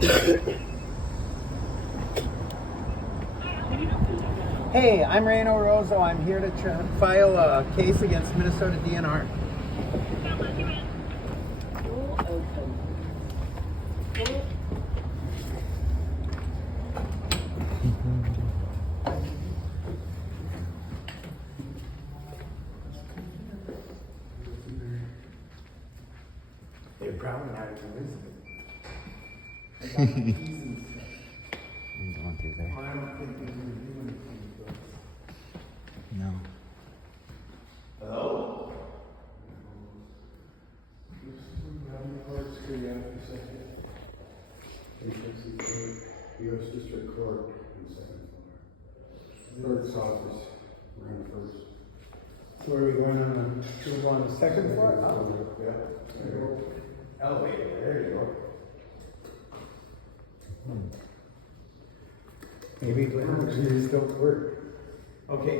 Hey, I'm Reno Rosso. I'm here to file a case against Minnesota DNR. They're probably not even listening. Don't do that. I don't think they're going to do anything to us. No. Hello? U.S. District Court in the second floor. Clerk's office, we're on first. So are we going on the second floor? Oh. Yeah. There you go. Elevator, there you go. Maybe these don't work. Okay.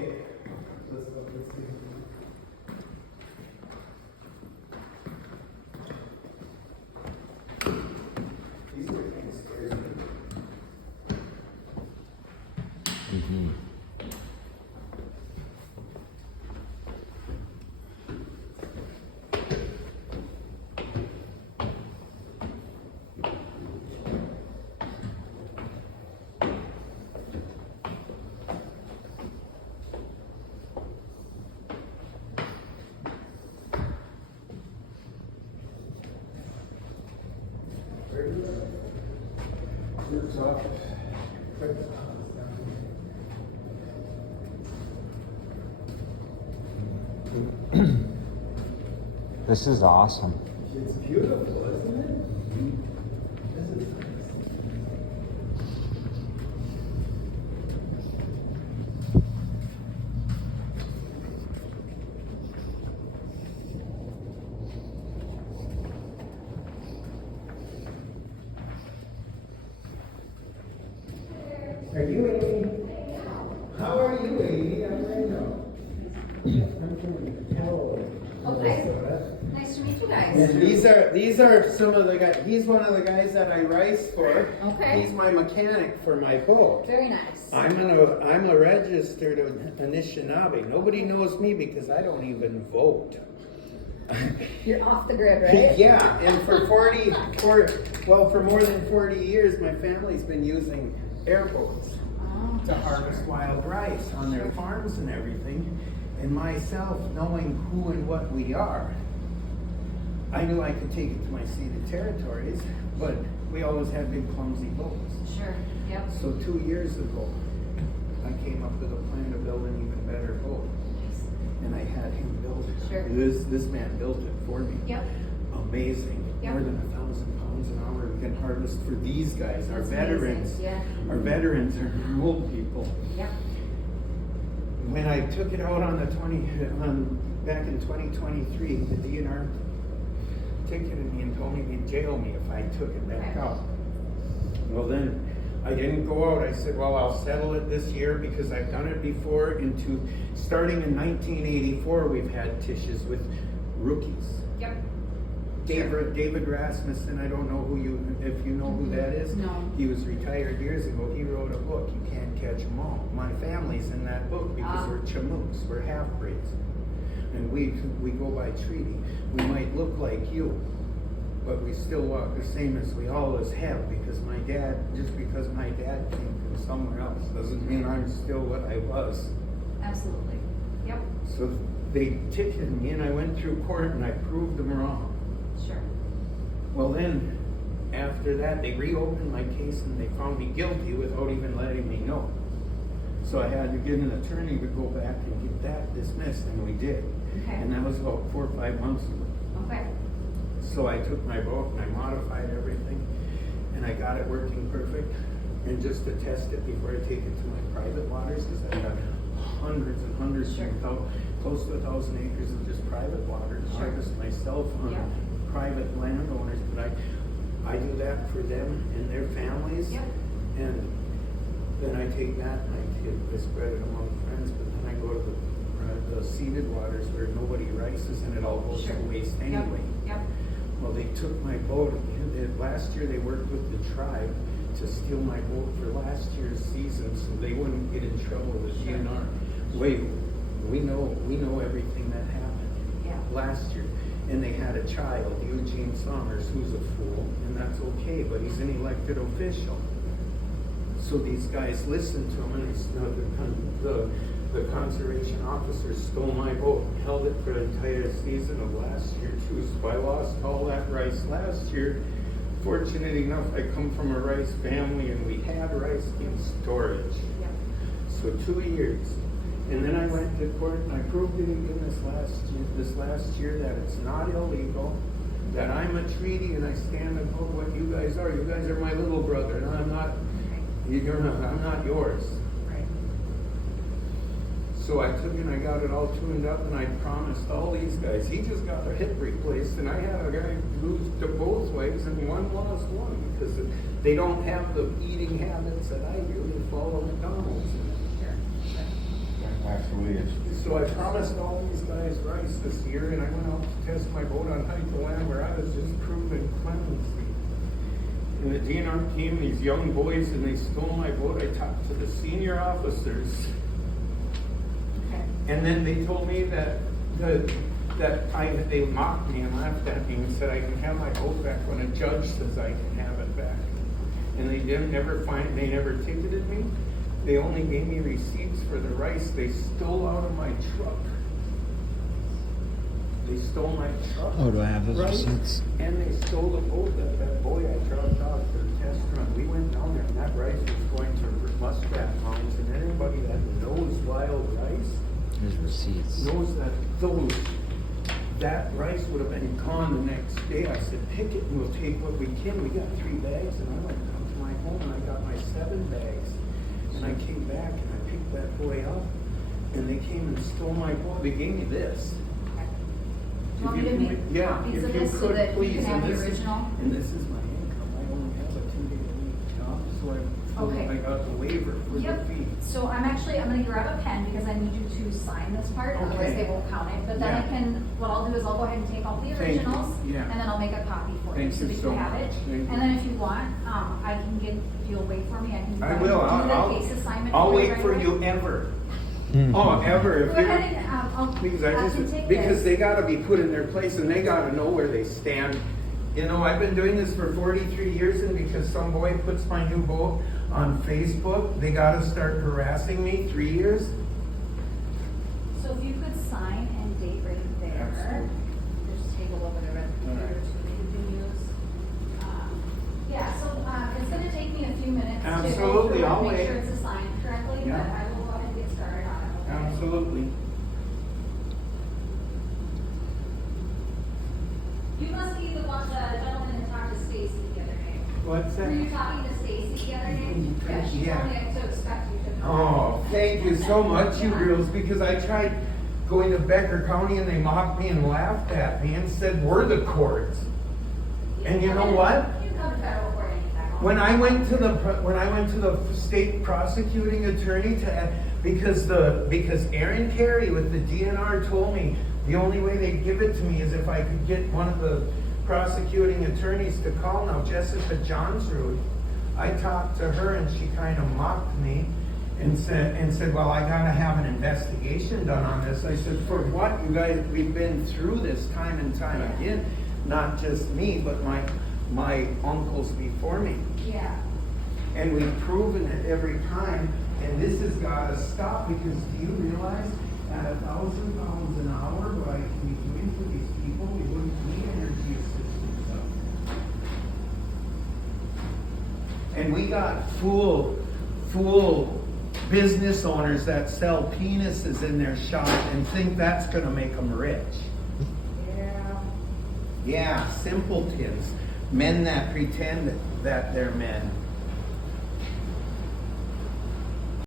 Let's see. These are kind of scary. Mm-hmm. Clerk's office. This is awesome. It's beautiful, isn't it? This is nice. Are you Amy? How are you, Amy? I'm Reno. I'm from Okay. Minnesota. Nice to meet you guys. And these are some of the guys. He's one of the guys that I race for. Okay. He's my mechanic for my boat. Very nice. I'm a registered Anishinaabe. Nobody knows me because I don't even vote. You're off the grid, right? Yeah, and for more than 40 years, my family's been using airboats Oh. to harvest wild rice on their farms and everything. And myself, knowing who and what we are, I knew I could take it to my ceded territories, but we always had big clumsy boats. Sure. Yep. So 2 years ago, I came up with a plan to build an even better boat. Nice. And I had him build it. Sure. This man built it for me. Yep. Amazing. Yep. More than 1,000 pounds an hour we can harvest for these guys, our That's veterans. amazing. Yeah. Our veterans are old people. Yep. When I took it out on back in 2023, the DNR ticketed me and told me they'd jail me if I took it back Okay. out. Well, then I didn't go out. I said, well, I'll settle it this year because I've done it before. Starting in 1984, we've had tissues with rookies. Yep. David Rasmussen, I don't know if you know who that is. No. He was retired years ago. He wrote a book, You Can't Catch 'Em All. My family's in that book because we're Chamooks, we're half-breeds. And we go by treaty. We might look like you, but we still walk the same as we always have because just because my dad came from somewhere else doesn't mean I'm still what I was. Absolutely. Yep. So they ticketed me and I went through court and I proved them wrong. Sure. Well then, after that, they reopened my case and they found me guilty without even letting me know. So I had to get an attorney to go back and get that dismissed, and we did. Okay. And that was about 4 or 5 months ago. Okay. So I took my boat and I modified everything, and I got it working perfect. And just to test it before I take it to my private waters, because I've got hundreds and hundreds, Sure. close to 1,000 acres of just private water to Sure. harvest myself on Yeah. private landowners, but I do that for them and their families. Yep. And then I take that and I spread it among friends, but then I go to the seeded waters where nobody rices and it all goes Sure. to waste anyway. Yep. Well, they took my boat. Last year they worked with the tribe to steal my boat for last year's season so they wouldn't get in trouble with DNR. Wait, we know everything that happened last year. And they had a child, Eugene Somers, who's a fool, and that's okay, but he's an elected official. So these guys listened to him, and the conservation officer stole my boat, held it for the entire season of last year too. So I lost all that rice last year. Fortunate enough, I come from a rice family, and we had rice in storage. So 2 years. And then I went to court and I proved it again this last year that it's not illegal, that I'm a treaty and I stand above what you guys are. You guys are my little brother, and I'm not yours. Right. So I took and I got it all tuned up, and I promised all these guys. He just got a hip replaced, and I had a guy lose to both legs, and one lost one because they don't have the eating habits that I do. They follow McDonald's. So I promised all these guys rice this year, and I went out to test my boat on height of land where I was just proving clemency. And the DNR came, these young boys, and they stole my boat. I talked to the senior officers, and then they told me that they mocked me and laughed at me and said I can have my boat back when a judge says I can have it back. And they never ticketed me. They only gave me receipts for the rice. They stole out of my truck. They stole my truck. Oh, do I have those rice, receipts? and they stole the boat that boy I dropped off for the test run. We went down there, and that rice was going to muskrat mounds. And anybody that knows wild rice Here's receipts. knows that rice would have been gone the next day. I said, pick it and we'll take what we can. We got 3 bags, and I went down to my home and I got my 7 bags. And I came back and I picked that boy up, and they came and stole my boy. They gave me this. Do you want me to make copies of this so that you can have the original? And this is my income. I only have a 2-day-a-week job, so I got the waiver for the fee. So I'm going to grab a pen because I need you to sign this part, otherwise they won't count it. But then what I'll do is I'll go ahead and take all the originals, and then I'll make a copy for you so that you have it. And then if you want, I can get, if you'll wait for me, I can do the case assignment. I'll wait for you ever. Oh, ever. Go ahead and Because they got to be put in their place, and they got to know where they stand. You know, I've been doing this for 43 years, and because some boy puts my new boat on Facebook, they got to start harassing me. 3 years. So if you could sign and date right there. Absolutely. Just take a look at the red computer so we can use. It's going to take me a few minutes to go Absolutely, through I'll and make wait. sure it's assigned correctly, Yeah. but I will go ahead and get started on it. Okay? Absolutely. You must be the gentleman that talked to Stacy the other day. What's Were that? you talking to Stacy the other day? Yeah, she Yeah. told me to expect you to. Oh, thank you so much, you girls, because I tried going to Becker County and they mocked me and laughed at me and said, we're the courts. And you know what? You can come to federal court anytime. When I went to the state prosecuting attorney because Aaron Carey with the DNR told me the only way they'd give it to me is if I could get one of the prosecuting attorneys to call. Now, Jessica Johnsrud, I talked to her and she kind of mocked me and said, well, I gotta have an investigation done on this. I said, for what? You guys, we've been through this time and time again. Not just me, but my uncles before me. Yeah. And we've proven it every time. And this has got to stop, because do you realize at $1,000 an hour, what I can be doing for these people, we wouldn't need energy assistance. And we got fool business owners that sell penises in their shop and think that's going to make them rich. Yeah, simpletons. Men that pretend that they're men.